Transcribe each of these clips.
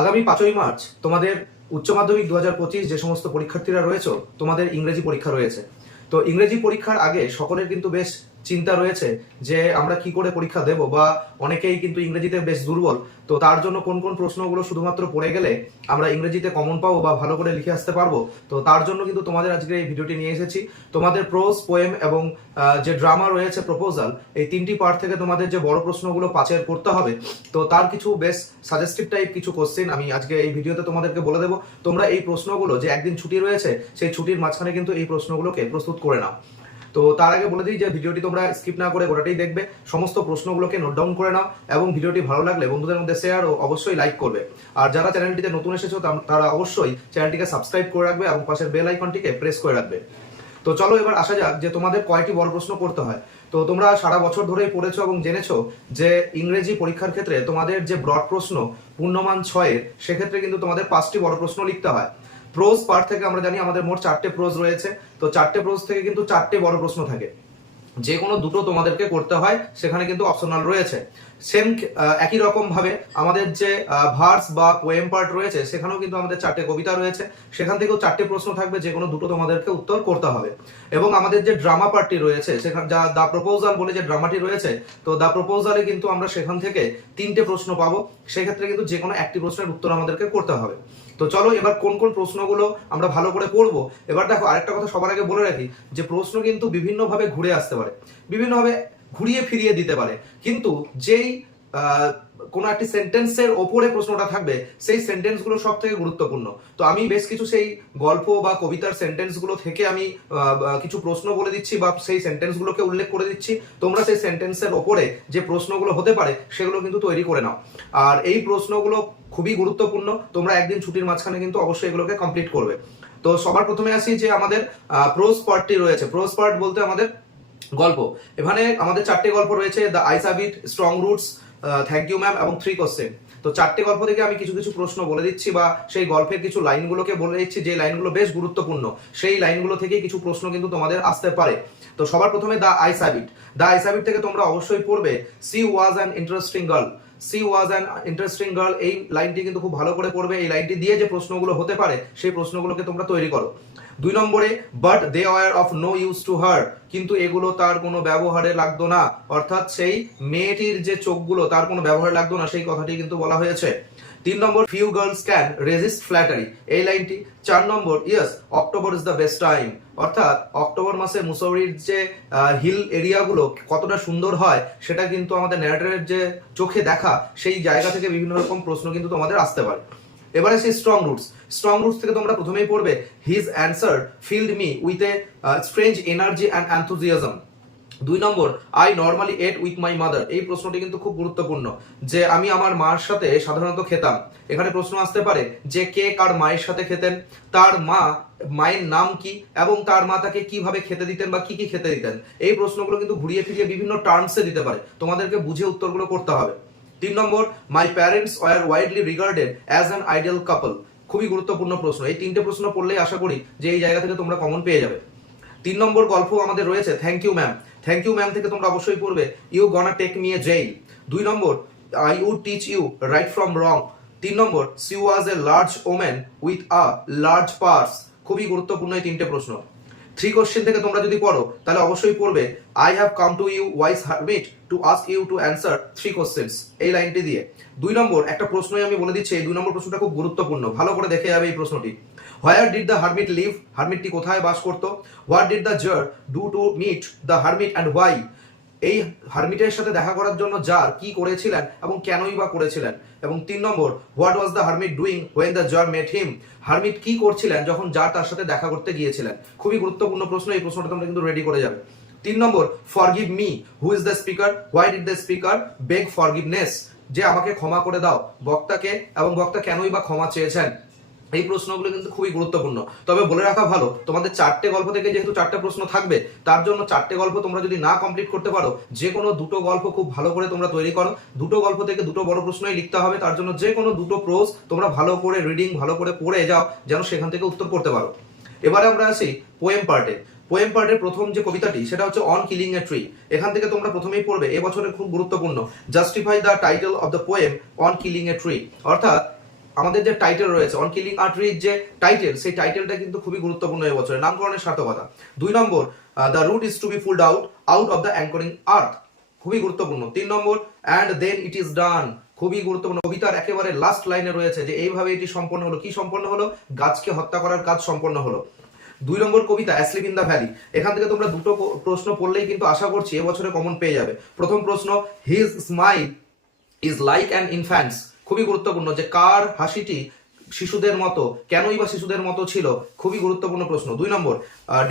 আগামী পাঁচই মার্চ তোমাদের উচ্চ মাধ্যমিক দু হাজার পঁচিশ যে সমস্ত পরীক্ষার্থীরা রয়েছে, তোমাদের ইংরেজি পরীক্ষা রয়েছে। তো ইংরেজি পরীক্ষার আগে সকলের কিন্তু বেশ চিন্তা রয়েছে যে আমরা কি করে পরীক্ষা দেব বা অনেকেই কিন্তু ইংরেজিতে বেশ দুর্বল। তো তার জন্য কোন কোন প্রশ্নগুলো শুধুমাত্র পড়ে গেলে আমরা ইংরেজিতে কমন পাবো বা ভালো করে লিখে আসতে পারব? তো তার জন্য কিন্তু তোমাদের আজকে এই ভিডিওটি নিয়ে এসেছি। তোমাদের প্রোজ পোয়েম এবং যে ড্রামা রয়েছে প্রপোজাল এই তিনটি পার্ট থেকে তোমাদের যে বড় প্রশ্নগুলো পাচের করতে হবে, তো তার কিছু বেশ সাজেস্টিভ টাইপ কিছু কোশ্চেন আমি আজকে এই ভিডিওতে তোমাদেরকে বলে দেবো। তোমরা এই প্রশ্নগুলো যে একদিন ছুটি রয়েছে, সেই ছুটির মাঝখানে কিন্তু এই প্রশ্নগুলোকে প্রস্তুত করে নাও। তো তার আগে বলে দিই যে ভিডিওটি তোমরা স্কিপ না করে গোটাটাই দেখবে। সমস্ত প্রশ্নগুলোকে নোট ডাউন করে নাও এবং ভিডিওটি ভালো লাগলে বন্ধুদের মধ্যে শেয়ার ও অবশ্যই লাইক করবে। আর যারা চ্যানেলটিতে নতুন এসেছ তারা অবশ্যই চ্যানেলটিকে সাবস্ক্রাইব করে রাখবে এবং পাশের বেল আইকনটিকে প্রেস করে রাখবে। তো চলো এবার আসা যাক যে তোমাদের কয়টি বড় প্রশ্ন করতে হয়। তো তোমরা সারা বছর ধরেই পড়েছো এবং জেনেছো যে ইংরেজি পরীক্ষার ক্ষেত্রে তোমাদের যে ব্রড প্রশ্ন পূর্ণমান ছয়ের, সেক্ষেত্রে কিন্তু তোমাদের পাঁচটি বড় প্রশ্ন লিখতে হয়। প্রোজ পার্ট থেকে আমরা জানি আমাদের মোট চারটে প্রোজ রয়েছে। তো চারটে প্রোজ থেকে কিন্তু চারটে বড় প্রশ্ন থাকে। যে কোনো দুটো তোমাদেরকে করতে হয়, সেখানে কিন্তু অপশনাল রয়েছে। সেম একই রকম ভাবে আমাদের যে ভার্স বা পোয়েম পার্ট রয়েছে, সেখানেও কিন্তু আমাদের চারটে কবিতা রয়েছে। সেখান থেকেও চারটে প্রশ্ন থাকবে যে কোনো দুটো তোমাদেরকে উত্তর করতে হবে। এবং আমাদের যে ড্রামা পার্টটি রয়েছে, সেখানে যা দা প্রপোজাল বলে যে ড্রামাটি রয়েছে, তো দা প্রপোজালে কিন্তু আমরা সেখান থেকে তিনটে প্রশ্ন পাবো। সেক্ষেত্রে কিন্তু যে কোনো একটি প্রশ্নের উত্তর আমাদেরকে করতে হবে। তো চলো, এবার কোন কোন প্রশ্নগুলো আমরা ভালো করে পড়ব? এবার দেখো, আরেকটা কথা সবার আগে বলে রাখি, যে প্রশ্ন কিন্তু বিভিন্নভাবে ঘুরে আসতে পারে। বিভিন্নভাবে ঘুরিয়ে ফিরিয়ে দিতে পারে। কিন্তু যেই কোনো একটি সেন্টেন্সের ওপরে প্রশ্নটা থাকবে, সেই সেন্টেন্সগুলো সব থেকে গুরুত্বপূর্ণ। তো আমি বেশ কিছু সেই গল্প বা কবিতার সেন্টেন্সগুলো থেকে আমি কিছু প্রশ্ন বলে দিচ্ছি বা সেই সেন্টেন্সগুলোকে উল্লেখ করে দিচ্ছি। তোমরা সেই সেন্টেন্সের ওপরে যে প্রশ্নগুলো হতে পারে, সেগুলো কিন্তু তৈরি করে নাও। আর এই প্রশ্নগুলো খুবই গুরুত্বপূর্ণ। তোমরা একদিন ছুটির মাঝখানে কিন্তু অবশ্যই এগুলোকে কমপ্লিট করবে। তো সবার প্রথমে আসি যে আমাদের প্রোজ পার্টটি রয়েছে। প্রোজ পার্ট বলতে আমাদের গল্প। এখানে আমাদের চারটে গল্প রয়েছে the আইসাবিট strong roots thank you ma'am এবং থ্রি কোশ্চেন তো চারটে গল্প থেকে আমি কিছু কিছু প্রশ্ন বলে দিচ্ছি বা সেই গল্পের কিছু লাইনগুলোকে বলে দিচ্ছি যে লাইনগুলো বেশ গুরুত্বপূর্ণ। সেই লাইনগুলো থেকেই কিছু প্রশ্ন কিন্তু তোমাদের আসতে পারে। তো সবার প্রথমে দ্য আইসাবিট দ্য আইসাবিট থেকে তোমরা অবশ্যই পড়বে she was an interesting girl she was an interesting girl এই লাইনটি কিন্তু খুব ভালো করে পড়বে। এই লাইনটি দিয়ে যে প্রশ্নগুলো হতে পারে, সেই প্রশ্নগুলোকে তোমরা তৈরি করো। দুই নম্বরে but they were of no use to her কিন্তু এগুলো তার কোনো ব্যবহারে লাগতো না। অর্থাৎ সেই মেয়েটির যে চোখগুলো, তার কোনো ব্যবহারে লাগতো না, সেই কথাটি কিন্তু বলা হয়েছে। তিন নম্বর few girls can resist flattery এই লাইনটি। চার নম্বর yes October is the best time অর্থাৎ অক্টোবর মাসে মুসৌরির যে হিল এরিয়াগুলো কতটা সুন্দর হয়, সেটা কিন্তু আমাদের ন্যারেটরের যে চোখে দেখা, সেই জায়গা থেকে বিভিন্ন রকম প্রশ্ন কিন্তু তোমাদের আসতে পারে। এবারে সেই স্ট্রং রুটস স্ট্রং রুটস থেকে তোমরা প্রথমেই পড়বে his answer filled me with a strange energy and enthusiasm দুই নম্বর I normally ate with my mother এই প্রশ্নটি কিন্তু খুব গুরুত্বপূর্ণ, যে আমি আমার মার সাথে সাধারণত খেতাম। এখানে প্রশ্ন আসতে পারে, যে কে কার মায়ের সাথে খেতেন? তার মা, মায়ের নাম কি? এবং তার মা তাকে কীভাবে খেতে দিতেন বা কি কি খেতে দিতেন? এই প্রশ্নগুলো কিন্তু ঘুরিয়ে ফিরিয়ে বিভিন্ন টার্মসে দিতে পারে। তোমাদেরকে বুঝে উত্তরগুলো করতে হবে। তিন নম্বর my parents were widely regarded as an ideal couple খুবই গুরুত্বপূর্ণ প্রশ্ন। এই তিনটে প্রশ্ন পড়লেই আশা করি যে এই জায়গা থেকে তোমরা কমন পেয়ে যাবে। তিন নম্বর গল্প আমাদের রয়েছে thank you ma'am thank you ma'am থেকে তোমরা অবশ্যই পড়বে you gonna take me a jail দুই নম্বর I would teach you right from wrong তিন নম্বর she was a large women with a large purse খুবই গুরুত্বপূর্ণ এই তিনটে প্রশ্ন। থ্রি কোশ্চেন থেকে তোমরা যদি পড়ো, তাহলে অবশ্যই পড়বে I have come to you wise hermit to ask you to answer three questions এই লাইনটি দিয়ে। দুই নম্বর, একটা প্রশ্নই আমি বলে দিচ্ছি, এই দুই নম্বর প্রশ্নটা খুব গুরুত্বপূর্ণ। ভালো করে দেখে যাবে এই প্রশ্নটি। Where did the hermit live হারমিটটি কোথায় বাস করতো? What did the tsar do to meet the hermit and why এই হারমিটের সাথে দেখা করার জন্য জার কি করেছিলেন এবং কেনই বা করেছিলেন? এবং তিন নম্বর, what was the hermit doing when the tsar met him? Hermit কি করছিলেন যখন জার তার সাথে দেখা করতে গিয়েছিলেন? খুবই গুরুত্বপূর্ণ প্রশ্ন, এই প্রশ্নটা তোমরা কিন্তু রেডি করে যাবে। তিন নম্বর forgive me who is the speaker why did the speaker beg forgiveness যে আমাকে ক্ষমা করে দাও, বক্তাকে এবং বক্তা কেনই বা ক্ষমা চেয়েছেন? এই প্রশ্নগুলো কিন্তু খুবই গুরুত্বপূর্ণ। তবে বলে রাখা ভালো, তোমাদের চারটে গল্প থেকে যেহেতু চারটে প্রশ্ন থাকবে, তার জন্য চারটে গল্প তোমরা যদি না কমপ্লিট করতে পারো যে কোনো দুটো গল্প খুব ভালো করে তোমরা তৈরি করো। দুটো গল্প থেকে দুটো বড় প্রশ্নই লিখতে হবে, তার জন্য যে কোনো দুটো প্রোজ তোমরা ভালো করে রিডিং ভালো করে পড়ে যাও, যেন সেখান থেকে উত্তর করতে পারো। এবারে আমরা আসি পোয়েম পার্টে পোয়েম পার্টের প্রথম যে কবিতাটি, সেটা হচ্ছে অন কিলিং এ ট্রি এখান থেকে তোমরা প্রথমেই পড়বে এবছরের খুব গুরুত্বপূর্ণ। Justify the title of the poem on killing a tree অর্থাৎ আমাদের যে টাইটেল রয়েছে অন কিলিং আর্টারির যে টাইটেল সেই টাইটেলটা কিন্তু খুবই গুরুত্বপূর্ণ এবছরে নামকরণের সার্থকতা। দুই নম্বর the root is to be pulled out out of the anchoring earth খুবই গুরুত্বপূর্ণ। তিন নম্বর and then it is done খুবই গুরুত্বপূর্ণ। কবিতার একেবারে লাস্ট লাইনে রয়েছে যে, এইভাবে এটি সম্পন্ন হলো। কি সম্পন্ন হলো? গাছকে হত্যা করার কাজ সম্পন্ন হলো। দুই নম্বর কবিতা অ্যাসলিপ ইন দ্য ভ্যালি এখান থেকে তোমরা দুটো প্রশ্ন পড়লেই কিন্তু আশা করছি এবছরে কমন পেয়ে যাবে। প্রথম প্রশ্ন his smile is like an infant's খুবই গুরুত্বপূর্ণ যে কার হাসিটি শিশুদের মতো, কেনই বা শিশুদের মতো ছিল, খুবই গুরুত্বপূর্ণ প্রশ্ন। দুই নম্বর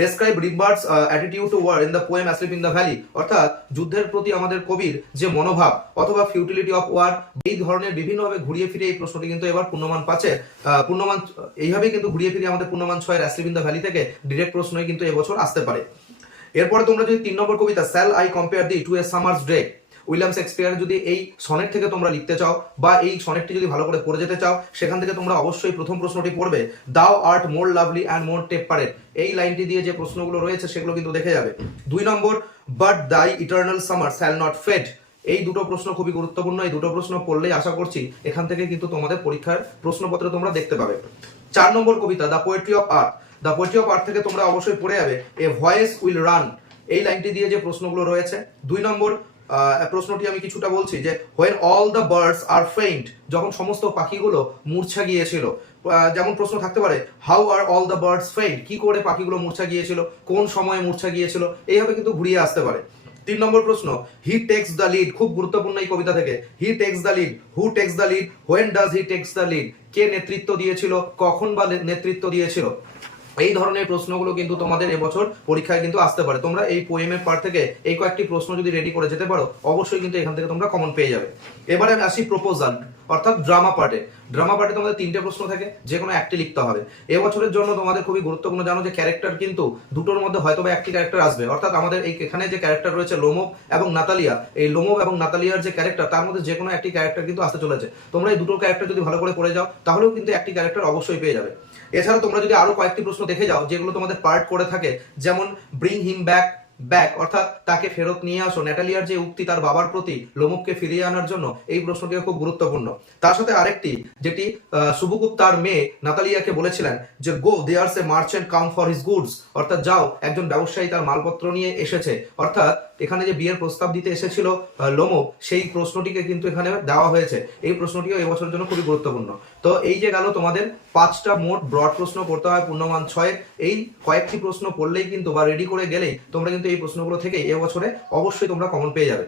describe Rimbaud's attitude to war in the poem asleep in the valley অর্থাৎ যুদ্ধের প্রতি আমাদের কবির যে মনোভাব অথবা ফিউটিলিটি অফ ওয়ার এই ধরনের বিভিন্নভাবে ঘুরিয়ে ফিরে এই প্রশ্নটি কিন্তু এবার পূর্ণমান পাচ্ছে। পূর্ণমান, এইভাবেই কিন্তু ঘুরিয়ে ফিরে আমাদের পূর্ণমান ছয়ের অ্যাসলিপ ইন দ্য ভ্যালি থেকে ডিরেক্ট প্রশ্নই কিন্তু এবছর আসতে পারে। এরপরে তোমরা যদি তিন নম্বর কবিতা shall I compare thee to a summer's day William Shakespeare যদি এই সনেট থেকে তোমরা লিখতে চাও বা এই সনেটটি যদি ভালো করে পড়ে যেতে চাও, সেখান থেকে তোমরা অবশ্যই প্রথম প্রশ্নটি পড়বে thou art more lovely and more temperate এই লাইনটি দিয়ে যে প্রশ্নগুলো রয়েছে সেগুলো কিন্তু দেখে যাবে। দুই নম্বর but thy eternal summer shall not fade এই দুটো প্রশ্ন খুবই গুরুত্বপূর্ণ, এই দুটো প্রশ্ন পড়লেই আশা করছি এখান থেকে কিন্তু তোমাদের পরীক্ষার প্রশ্নপত্র তোমরা দেখতে পাবে। চার নম্বর কবিতা the poetry of art the poetry of art থেকে তোমরা অবশ্যই পড়ে যাবে এ ভয়েস উইল রান এই লাইনটি দিয়ে যে প্রশ্নগুলো রয়েছে। দুই নম্বর প্রশ্নটি আমি কিছুটা বলছি যে when all the birds are faint যখন সমস্ত পাখিগুলো মূর্ছা গিয়েছিল যেমন প্রশ্ন থাকতে পারে how are all the birds faint কি করে পাখিগুলো মূর্ছা গিয়েছিল? কোন সময়ে মূর্ছা গিয়েছিল? এইভাবে কিন্তু ঘুরিয়ে আসতে পারে। তিন নম্বর প্রশ্ন হি টেক্স দ্য লিড খুব গুরুত্বপূর্ণ এই কবিতা থেকে he takes the lead who takes the lead when does he takes the lead কে নেতৃত্ব দিয়েছিল? কখন বা নেতৃত্ব দিয়েছিল? এই ধরনের প্রশ্নগুলো কিন্তু তোমাদের এবছর পরীক্ষায় কিন্তু আসতে পারে। তোমরা এই পোয়েমের পার থেকে এই কয়েকটি প্রশ্ন যদি রেডি করে যেতে পারো, অবশ্যই কিন্তু এখান থেকে তোমরা কমন পেয়ে যাবে। এবারে আসি প্রপোজাল অর্থাৎ ড্রামা পার্টে ড্রামা পার্টে তোমাদের তিনটে প্রশ্ন থাকে যে কোনো একটি লিখতে হবে। এবছরের জন্য তোমাদের খুবই গুরুত্বপূর্ণ জানো যে ক্যারেক্টার কিন্তু দুটোর মধ্যে হয়তো বা একটি ক্যারেক্টার আসবে। অর্থাৎ আমাদের এই এখানে যে ক্যারেক্টার রয়েছে লোমব এবং নাতালিয়া, এই লোমব এবং নাতালিয়ার যে ক্যারেক্টার তার মধ্যে যে কোনো একটি ক্যারেক্টার কিন্তু আসতে চলেছে। তোমরা এই দুটো ক্যারেক্টার যদি ভালো করে পড়ে যাও, তাহলেও কিন্তু একটি ক্যারেক্টার অবশ্যই পেয়ে যাবে। এছাড়া তোমরা যদি আরও কয়েকটি প্রশ্ন দেখে যাও, যেগুলো তোমাদের পার্ট করে থাকে, যেমন ব্রিং হিম ব্যাক ব্যাক অর্থাৎ তাকে ফেরত নিয়ে আসো ন্যাটালিয়ার যে উক্তি, তার বাবার প্রতি লোমককে ফিরিয়ে আনার জন্য, এই প্রশ্নটিও খুব গুরুত্বপূর্ণ। তার সাথে আরেকটি, যেটি শুভগুপ তার মেয়ে নাতালিয়াকে বলেছিলেন যে go there's a merchant come for his goods অর্থাৎ যাও, একজন ব্যবসায়ী তার মালপত্র নিয়ে এসেছে। অর্থাৎ এখানে যে বিয়ের প্রস্তাব দিতে এসেছিল লোমো, সেই প্রশ্নটিকে কিন্তু এখানে দেওয়া হয়েছে। এই প্রশ্নটিও এবছরের জন্য খুবই গুরুত্বপূর্ণ। তো এই যে গেল তোমাদের পাঁচটা মোট ব্রড প্রশ্ন করতে হয় পূর্ণমান ছয়ের এই কয়েকটি প্রশ্ন পড়লেই কিন্তু বা রেডি করে গেলেই তোমরা কিন্তু এই প্রশ্নগুলো থেকে এবছরে অবশ্যই তোমরা কমন পেয়ে যাবে।